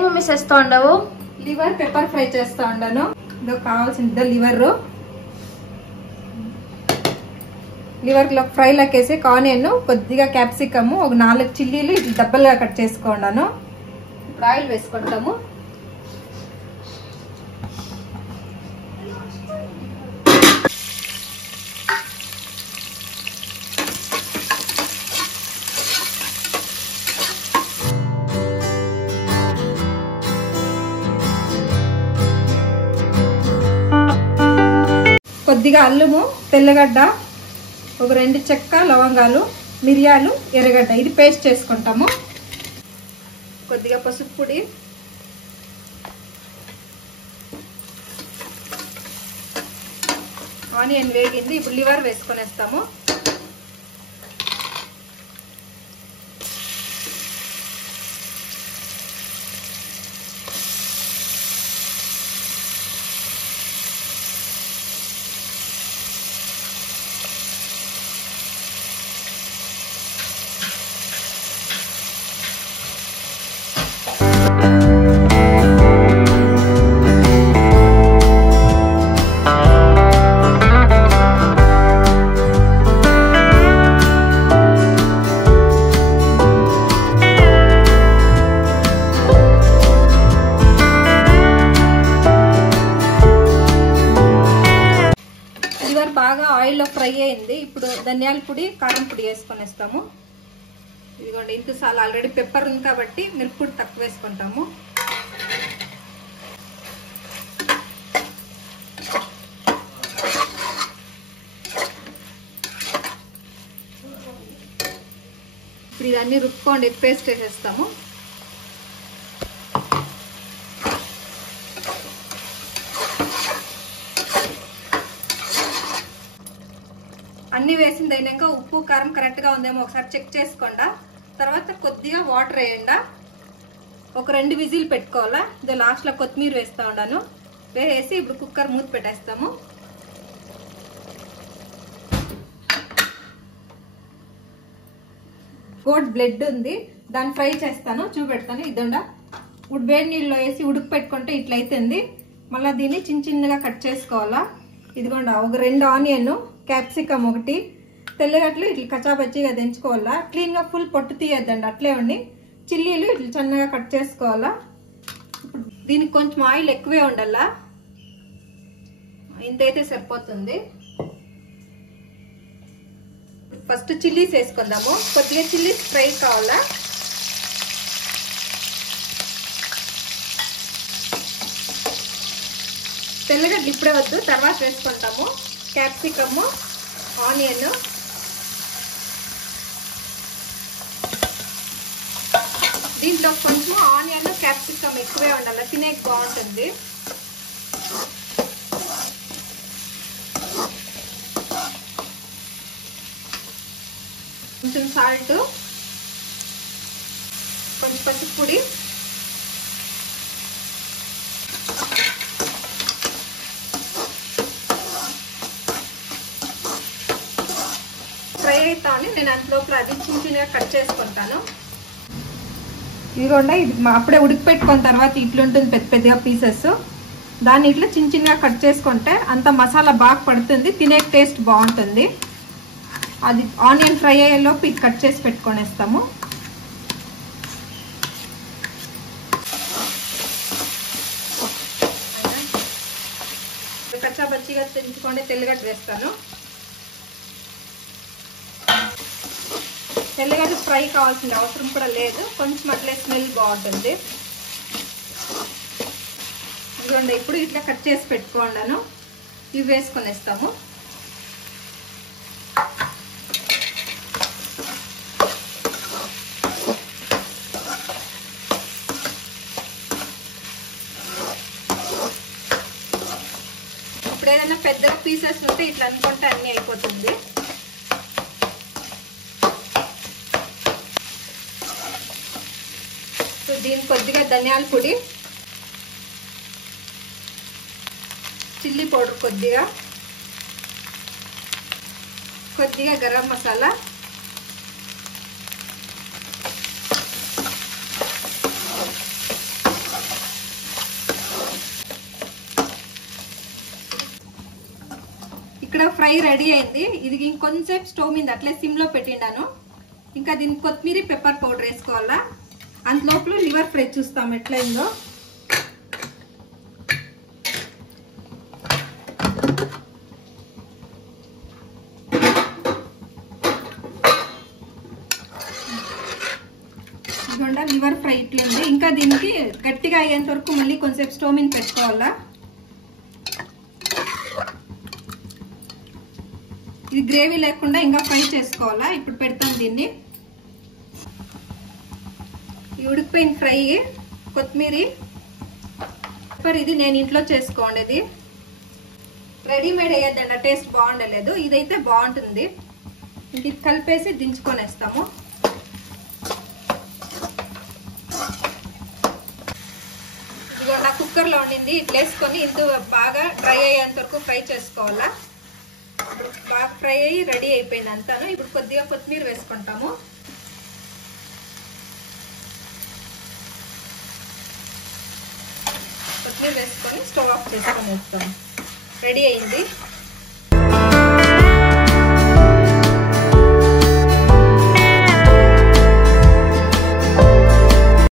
Mummy చేస్తా ఉండవు? Liver pepper fry చేస్తా ఉండాను. ఇదో కావాల్సింది లివర్ లో ఫ్రై లకేసి ఆనియన్, కొద్దిగా క్యాప్సికమ్, ఒక 4 చిల్లీలు ఇట్లా డబ్బలుగా కట్ చేసుకున్నాను. ఇప్పుడు ఆయిల్ వేసుకుంటాము. కొద్దిగా అల్లము, తెల్లగడ్డ, ఒక 2 చెక్క లవంగాలు, మిరియాలు, ఎర్రగడ్డ ఇది పేస్ట్ చేసుకుంటాము. కొద్దిగా పసుపు పొడి, ఆనియన్ వేగింది. ఇప్పుడు లివర్ వేసుకొనేస్తాము. బాగా ఆయిల్లో ఫ్రై అయింది. ఇప్పుడు ధనియాల పొడి, కారం పొడి వేసుకొనేస్తాము. ఇదిగోండి, ఇంతసార్లు ఆల్రెడీ పెప్పర్ ఉంది కాబట్టి మిరప్పొడి తక్కువ వేసుకుంటాము. ఇప్పుడు ఇదన్నీ రుబ్బుకోండి, పేస్ట్ వేసేస్తాము. అన్నీ వేసింది అయినాక ఉప్పు కారం కరెక్ట్గా ఉందేమో ఒకసారి చెక్ చేసుకోండి. తర్వాత కొద్దిగా వాటర్ వేయండి. ఒక 2 విజిల్ పెట్టుకోవాలా. ఇది లాస్ట్లో కొత్తిమీర వేస్తూ ఉన్నాను. వేసి ఇప్పుడు కుక్కర్ మూత పెట్టేస్తాము. గోట్ బ్లడ్ ఉంది, దాన్ని ఫ్రై చేస్తాను, చూపెడతాను. ఇదండ ఇప్పుడు వేడి నీళ్ళలో వేసి ఉడుకు పెట్టుకుంటే ఇట్లా అవుతుంది. మళ్ళీ దీన్ని చిన్నగా కట్ చేసుకోవాలా. ఇదిగోండి, ఒక 2 ఆనియన్, క్యాప్సికమ్, 1 తెల్లగడ్డలు ఇట్లా కచ్చాబచ్చిగా దంచుకోవాలా. క్లీన్గా ఫుల్ పొట్టు తీయద్దండి, అట్లే ఉండి. చిల్లీలు ఇట్లా చిన్నగా కట్ చేసుకోవాలా. ఇప్పుడు దీనికి కొంచెం ఆయిల్ ఎక్కువే ఉండాలా, ఇంతైతే సరిపోతుంది. ఫస్ట్ చిల్లీస్ వేసుకుందాము. కొద్దిగా చిల్లీస్ ఫ్రై కావాలా. తెల్లగడ్డలు ఇప్పుడే వద్దు, తర్వాత వేసుకుంటాము. క్యాప్సికమ్, ఆనియన్, దీంట్లో కొంచెం ఆనియన్ క్యాప్సికమ్ ఎక్కువే ఉండాలి, తినేకి బాగుంటుంది. కొంచెం సాల్ట్, కొంచెం పసుపు పొడి, ఫ్రై అవుతాను. నేను అంతలోపల అది చిన్నగా కట్ చేసుకుంటాను. ఇదిగోండి, ఇది అప్పుడే ఉడికి పెట్టుకున్న తర్వాత ఇట్లుంటుంది పెద్ద పెద్దగా పీసెస్. దాన్ని ఇట్లా చిన్నగా కట్ చేసుకుంటే అంత మసాలా బాగా పడుతుంది, తినే టేస్ట్ బాగుంటుంది. అది ఆనియన్ ఫ్రై అయ్యేలోపు ఇది కట్ చేసి పెట్టుకొనేస్తాము. కచ్చాబచ్చిగా తెంచుకొని తెల్లగడ్డ వేస్తాను. తెల్లగడ్డ ఫ్రై కావాల్సిన అవసరం కూడా లేదు, కొంచెం అట్లే స్మెల్ బాగుంటుంది. ఇదిగోండి, ఇప్పుడు ఇట్లా కట్ చేసి పెట్టుకున్నాను. ఇవి వేసుకొనేస్తాము. ఇప్పుడు ఏదైనా పెద్ద పీసెస్ ఉంటే ఇట్లా అనుకుంటే అన్నీ అయిపోతుంది. దీనికి కొద్దిగా ధనియాల పొడి, చిల్లీ పౌడర్ కొద్దిగా, కొద్దిగా గరం మసాలా, ఫ్రై రెడీ అయింది. ఇది ఇంకొంచెం స్టవ్ మీద అట్లే సిమ్ లో పెట్టిండాను. ఇంకా దీనికి కొత్తిమీర పెప్పర్ పౌడర్ వేసుకోవాలా. అందులోపల లివర్ ఫ్రై చూస్తాం ఎట్లయిందో. లివర్ ఫ్రై ఇట్లుంది. ఇంకా దీనికి గట్టిగా అయ్యేంత వరకు మళ్ళీ కొంచెం స్టవ్ మీద పెట్టుకోవాలా. ఇది గ్రేవీ లేకుండా ఇంకా ఫ్రై చేసుకోవాలా. ఇప్పుడు పెడతాం దీన్ని. ఈ ఉడికిపోయిన ఫ్రై కొత్తిమీర ఇది నేను ఇంట్లో చేసుకోండి. రెడీమేడ్ అయ్యేదండి, టేస్ట్ బాగుండలేదు. ఇదైతే బాగుంటుంది. ఇది కలిపేసి దించుకొనేస్తాము. ఇదిగో నా కుక్కర్లో ఉండింది. ఇట్లా వేసుకొని ఇందు బాగా డ్రై అయ్యేంత వరకు ఫ్రై చేసుకోవాలా. బాగా ఫ్రై అయ్యి రెడీ అయిపోయింది అంతాను. ఇప్పుడు కొద్దిగా కొత్తిమీర వేసుకుంటాము. కొత్తిమీర వేసుకొని స్టవ్ ఆఫ్ చేసుకొని వేస్తాము. రెడీ అయింది.